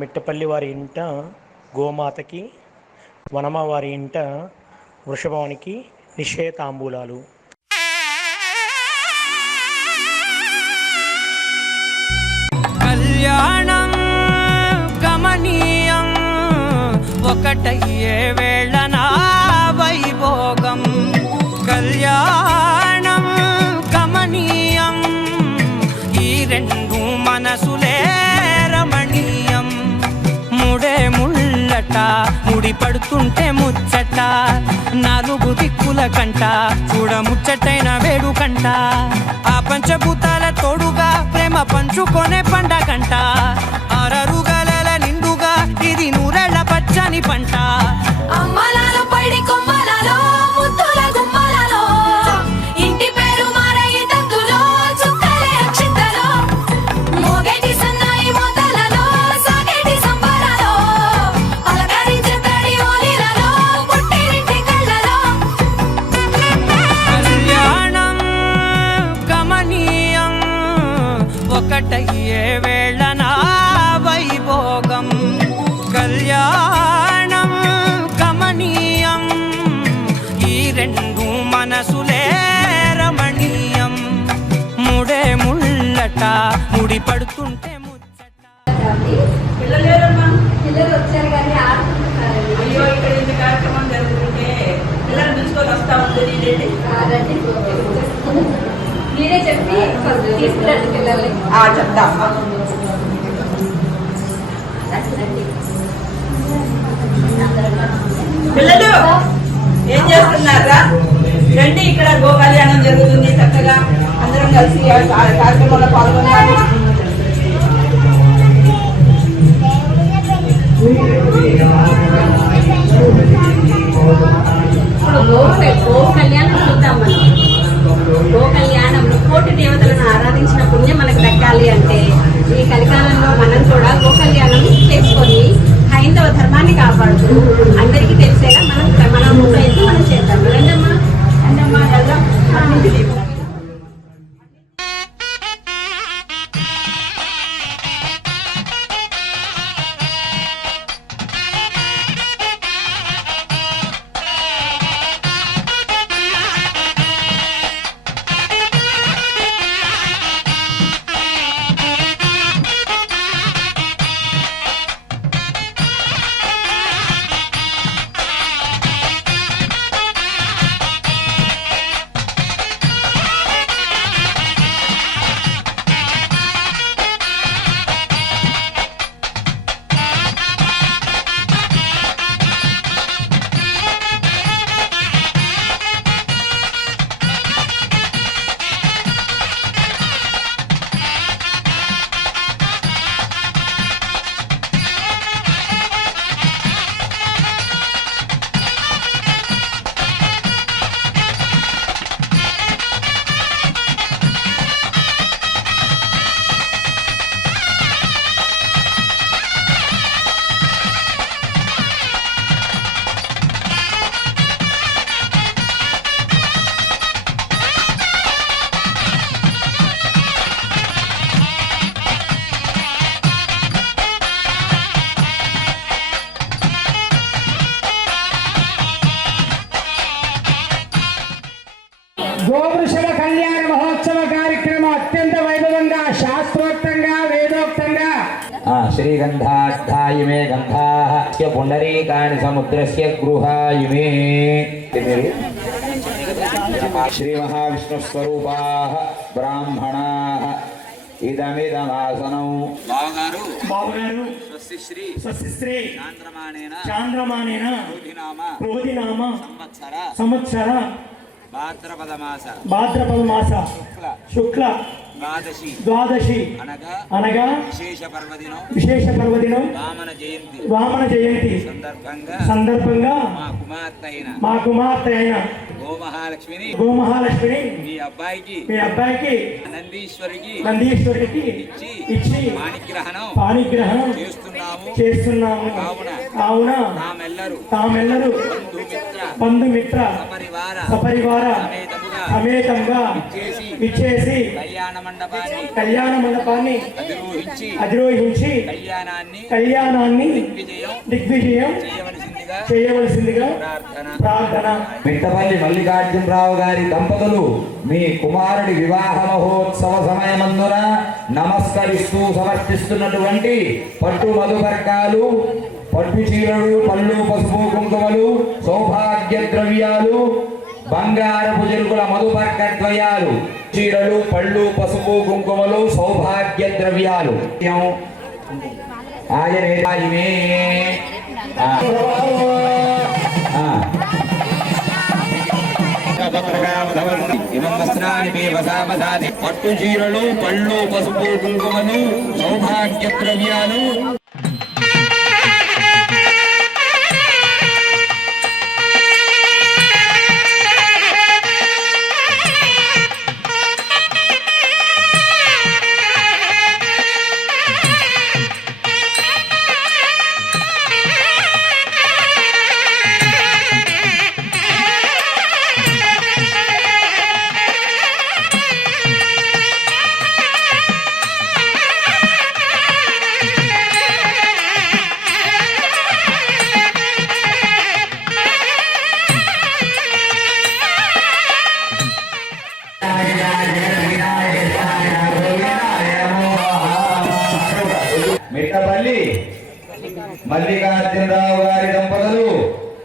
మిట్టపల్లి వారి ఇంట గోమాతకి, వనమ వారి ఇంట వృషభానికి నిశ్చయ తాంబూలాలు. కళ్యాణం గమనీయం ఒకటయ్యే వేళ నా వైభోగం. కళ్యాణం గమనీయం ఈ రెండు మనసులే రమణీయం. ముడే ముళ్ళట ముడి పడుతుంటే ముచ్చట, నాలుగు దిక్కుల కంట చూడ ముచ్చటైన వేడుకంట. ఆ పంచభూతాల తోడుగా ప్రేమ పంచుకొనే పండగంట. ఆరరుగల నిండుగా ఇది నూరెళ్ళ పచ్చని పంట. అమ్మలాలో పడి కొమ్మలలో ముద్దుల గుమ్మలలో ఇంటి పేరు మారయి తంతులో చుక్కలే అక్షింతలో మోగేటి సన్నాయి మోతలలో సాగేటి సంబరాలో అలకరించే తడి ఓలిలలో పుట్టినింటి కళ్ళలో. కళ్యాణం గమనీయం ఒకటయ్యే వేళ నా వైభోగం. కళ్యాణం గమనీయం ఈ రెండు మనసులే రమణీయం. ముడే ముళ్ళట ముడి పడుతుంటే ముచ్చట. పిల్లలు వచ్చారు కానీ ఆడుకుంటున్నారు. అయ్యో ఇక్కడ ఇంత కార్యక్రమం జరుగుతుంటే పిల్లలు తీసుకొని వస్తా ఉంటుంది. మీరే చెప్పి ఫస్ట్ తీసుకురండి పిల్లల్ని. చెప్తా. పిల్లలు ఏం చేస్తున్నారా? రండి, ఇక్కడ గో కళ్యాణం జరుగుతుంది. చక్కగా అందరం కలిసి కార్యక్రమంలో పాల్గొన్నారు. గో కళ్యాణం చూద్దాం మనం. గో కళ్యాణంలో కోటి దేవతలను ఆరాధించిన పుణ్యం మనకు దక్కాలి అంటే ఈ కలికాలంలో మనం కూడా గో కళ్యాణం చేసుకొని హైందవ ధర్మాన్ని కాపాడుతూ అందరికీ తెలిసేలా మనం ప్రయత్నం మనం చేద్దాం. రండమ్మా రండమ్మా వెళ్దాం. గోవృషభ కళ్యాణ మహోత్సవ కార్యక్రమం అత్యంత వైభవంగా శాస్త్రోక్తంగా వేదోక్తంగా శ్రీగంధార్థాయిమే గంధాః పుండరీకాని సముద్రస్య గృహాయిమే. శ్రీ మహావిష్ణు స్వరూపాః బ్రాహ్మణాః ఇదమిదమాసనం. బావగారు స్వస్తిశ్రీ చాంద్రమానేన క్రోధినామ సంవత్సర భాద్రపద మాస శుక్ల ద్వాదశి అనగా విశేష పర్వదినం వామన జయంతి సందర్భంగా మా కుమార్తె అయిన గోమహాలక్ష్మిని మీ అబ్బాయికి నందీశ్వరికి ఇచ్చి పాణిగ్రహణం చేస్తున్నాము. కావున తామెల్లరూ బంధుమిత్ర సపరివార సమేతంగా ఇచ్చేసి కళ్యాణ మండపాన్ని అధిరోహించి కళ్యాణాన్ని దిగ్విజయం చేయవలసిందిగా ప్రార్థన. మిట్టపల్లి మల్లికార్జునరావు గారి దంపతులు మీ కుమారుడి వివాహ మహోత్సవ సమయమందున నమస్కరిస్తూ సమర్పిస్తున్నటువంటి పట్టు మధుపర్కాలు, పట్టు చీరలు, పళ్ళు, పసుపు, కుంకుమలు, సౌభాగ్య ద్రవ్యాలు, బంగారపు జరుగుల మధుపర్క ద్వయాలు, చీరలు, పళ్ళు, పసుపు, కుంకుమలు, సౌభాగ్య ద్రవ్యాలు ఆయనే పట్టు చీరలు, పళ్ళు, పసుపు, కుంకుమలు, సౌభాగ్య ద్రవ్యాలు. మిట్టపల్లి మల్లికార్జునరావు గారి దంపతులు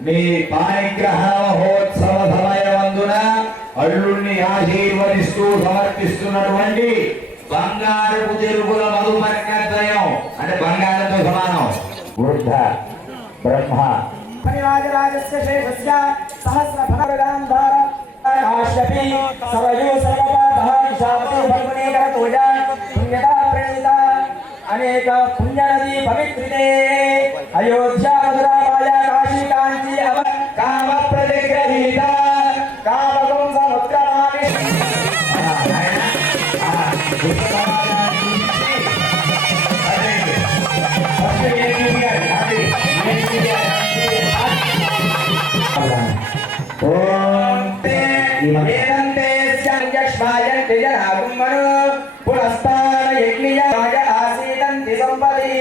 మీ పాణిగ్రహ మహోత్సవ సమయమందున అల్లుణ్ణి ఆశీర్వదిస్తూ సమర్పిస్తున్నటువంటి బంగారపు చెరుకుల మధుపర్క ద్వయం, అంటే బంగారంతో సమానం, వృద్ధ బ్రహ్మ పరిరాజరాజస్య శేషస్య సహస్రఫలప్రదాంధార కాశ్యపి సవయో సర్వపాపః శాపో ఫల్గుణేకరతోజ పుణ్యతా ప్రణీత అనేక పుణ్యనదీ పవిత్రితే అయోధ్య మధురా మాయా కాశీ కాంచీ అవ కామ ప్రతిగ్రహీత కామకం సముద్రమామి పునస్తాన యజ్ఞ ఆసీదంతి సంపది